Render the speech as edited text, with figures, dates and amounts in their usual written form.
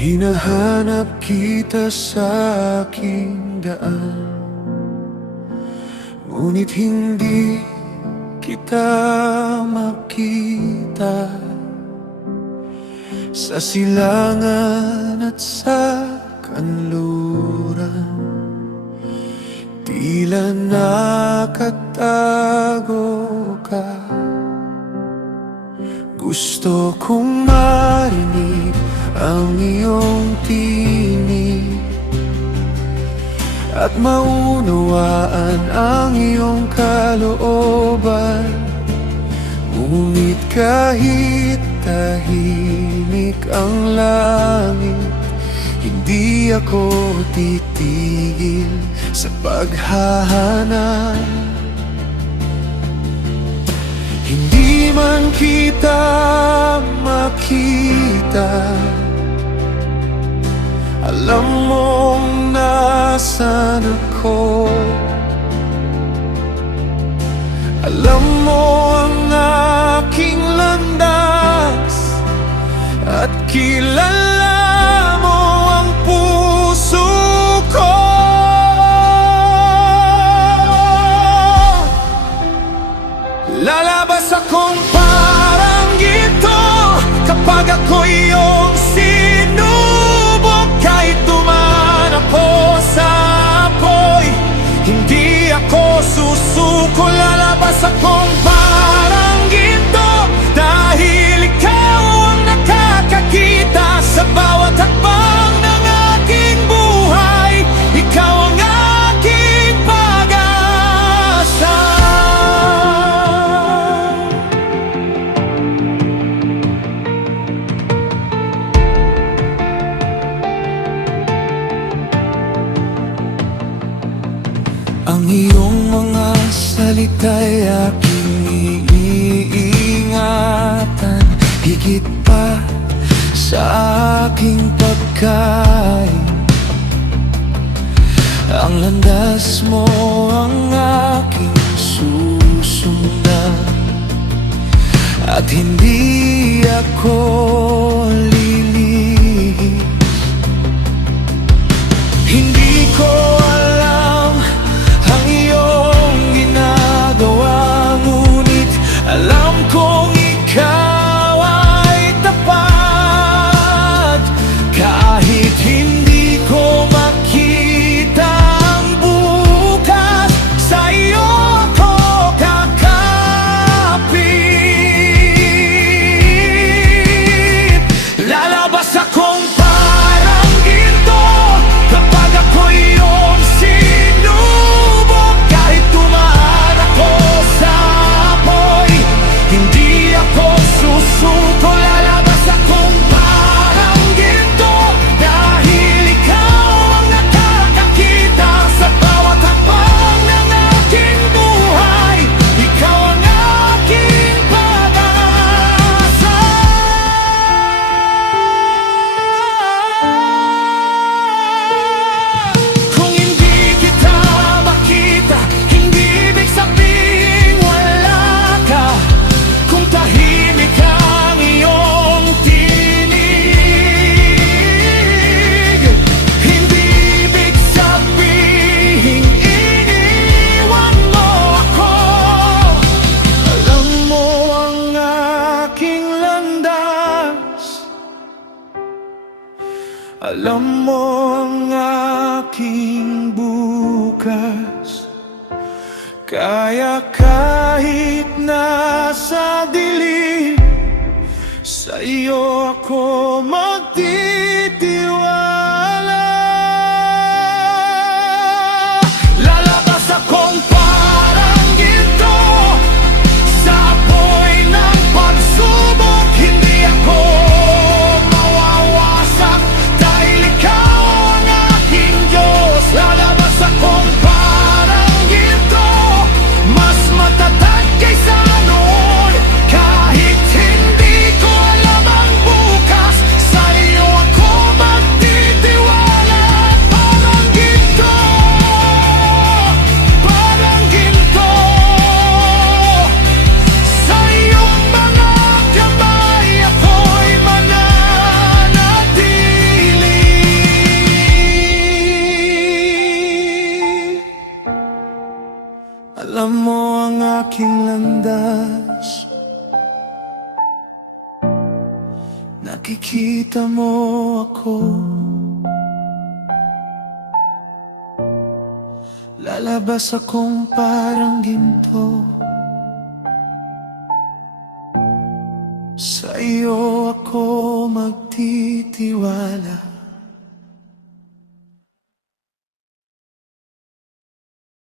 Hinahanap kita sa aking daan, ngunit hindi kita makita. Sa silangan at sa kanluran, tila nakatago ka. Gusto kong marinig ang iyong tinig at maunawaan ang iyong kalooban. Ngunit kahit tahimik ang langit, hindi ako titigil sa paghahanap. Hindi man kita makita, alam mong nasaan ako. Alam mo ang aking landas at kilala mo ang puso ko. Lalabas akong parang gito kapag ako iyong sinubok. Kahit dumaan ako sa apoy, hindi ako susuko. Lalabas akong parang gito dahil ikaw ang nakakakita sa bawat hakbang ng aking buhay. Ikaw ang aking pag-asa. Ang iyong mga salita'y aking iingatan, higit pa sa aking pagkain. Ang landas mo ang aking susundan, at hindi ako lilihis. Hindi ko alam ang iyong ginagawa, ngunit alam kong ikaw ay tapat. Kahit hindi ko makita ang bukas, sa iyo ako kakapit. Lalabas akong parang ginto kapag ako iyong sinubok. Kahit dumaan ako sa apoy, hindi ako susuko. Lalabas akong parang ginto dahil ikaw ang nakakakita sa bawat hakbang ng aking buhay. Ikaw ang aking pag-asa. Kung hindi kita makita, hindi ibig sabihin wala ka. Kung tahimik ang iyong tinig, hindi ibig sabihin iniwan mo ako. Alam mo ang aking landas, alam mo ang aking bukas. Kaya kahit nasa dilim, sa iyo ako magtitiwala. Lalabas akong parang ginto sa apoy ng pagsubok. Hindi ako mawawasak dahil ikaw ang aking Diyos. Lalabas akong parang ginto, mas matatag kaysa noon. Kahit hindi ko alam ang bukas, sa nakikita mo ako, lalabas akong parang ginto. Sa iyo ako magtitiwala.